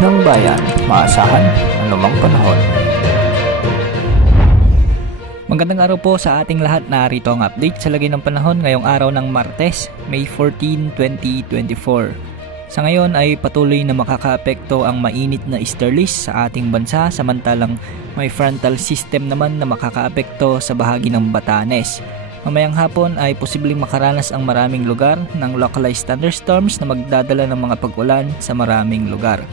ng bayan, maasahan anumang panahon. Magandang araw po sa ating lahat. Narito ang update sa lagay ng panahon ngayong araw ng Martes, May 14, 2024. Sa ngayon ay patuloy na makakaapekto ang mainit na easterlies sa ating bansa, samantalang may frontal system naman na makakaapekto sa bahagi ng Batanes. Mamayang hapon ay posibleng makaranas ang maraming lugar ng localized thunderstorms na magdadala ng mga pag-ulan sa maraming lugar.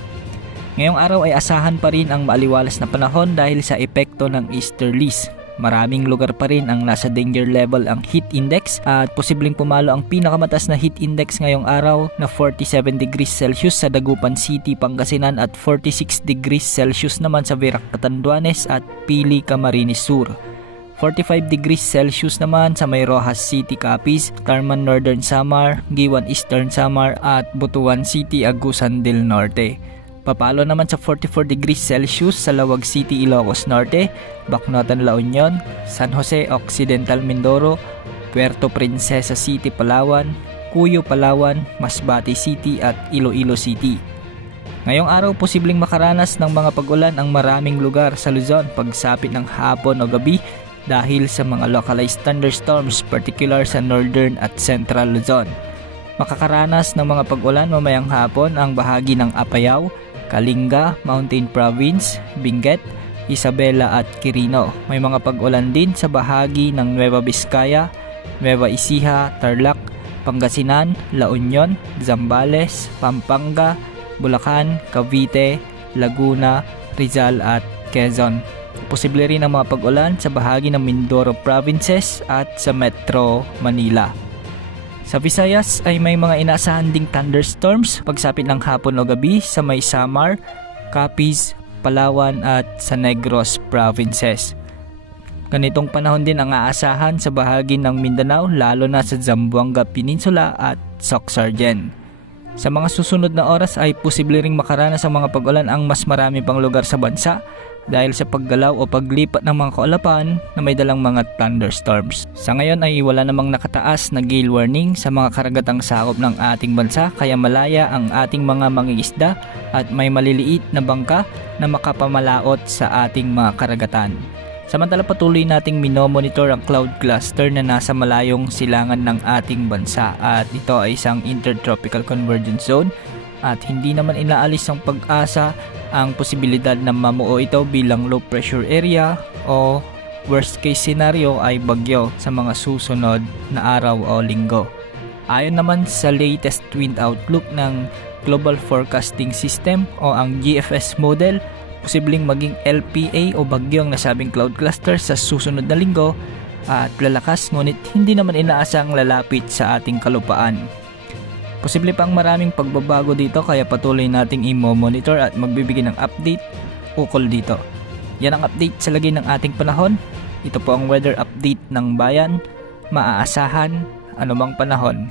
Ngayong araw ay asahan pa rin ang maaliwalas na panahon dahil sa epekto ng easterlies. Maraming lugar pa rin ang nasa danger level ang heat index at posibleng pumalo ang pinakamataas na heat index ngayong araw na 47 degrees Celsius sa Dagupan City, Pangasinan at 46 degrees Celsius naman sa Virac, Catanduanes at Pili, Camarines Sur. 45 degrees Celsius naman sa May Rojas City, Capiz, Tarman Northern Samar, Giwan Eastern Samar at Butuan City, Agusan del Norte. Papalo naman sa 44 degrees Celsius sa Lawag City, Ilocos Norte, Bacnotan, La Union, San Jose Occidental, Mindoro, Puerto Princesa City, Palawan, Cuyo, Palawan, Masbate City at Iloilo City. Ngayong araw posibleng makaranas ng mga pag-ulan ang maraming lugar sa Luzon pagsapit ng hapon o gabi dahil sa mga localized thunderstorms, particular sa northern at central Luzon. Makakaranas ng mga pag-ulan mamayang hapon ang bahagi ng Apayao, Kalinga, Mountain Province, Benguet, Isabela at Quirino. May mga pag-ulan din sa bahagi ng Nueva Vizcaya, Nueva Ecija, Tarlac, Pangasinan, La Union, Zambales, Pampanga, Bulacan, Cavite, Laguna, Rizal at Quezon. Posible rin ang mga pag-ulan sa bahagi ng Mindoro Provinces at sa Metro Manila. Sa Visayas ay may mga inaasahan ding thunderstorms pagsapit ng hapon o gabi sa may Samar, Capiz, Palawan at sa Negros Provinces. Ganitong panahon din ang aasahan sa bahagi ng Mindanao lalo na sa Zamboanga Peninsula at Soxargen. Sa mga susunod na oras ay posible ring makaranas ang mga pag-ulan ang mas marami pang lugar sa bansa dahil sa paggalaw o paglipat ng mga kaulapan na may dalang mga thunderstorms. Sa ngayon ay wala namang nakataas na gale warning sa mga karagatang sakop ng ating bansa kaya malaya ang ating mga mangingisda at may maliliit na bangka na makapamalaot sa ating mga karagatan. Samantala patuloy nating minomonitor ang cloud cluster na nasa malayong silangan ng ating bansa at ito ay isang intertropical convergence zone at hindi naman inaalis ang pag-asa ang posibilidad na mamuo ito bilang low pressure area o worst case scenario ay bagyo sa mga susunod na araw o linggo. Ayon naman sa latest wind outlook ng Global Forecasting System o ang GFS model, posibleng maging LPA o bagyo ang nasabing cloud cluster sa susunod na linggo at lalakas ngunit hindi naman inaasang lalapit sa ating kalupaan. Posible pang maraming pagbabago dito kaya patuloy nating i-monitor at magbibigay ng update ukol dito. Yan ang update sa lagay ng ating panahon. Ito po ang weather update ng bayan, maaasahan anumang panahon.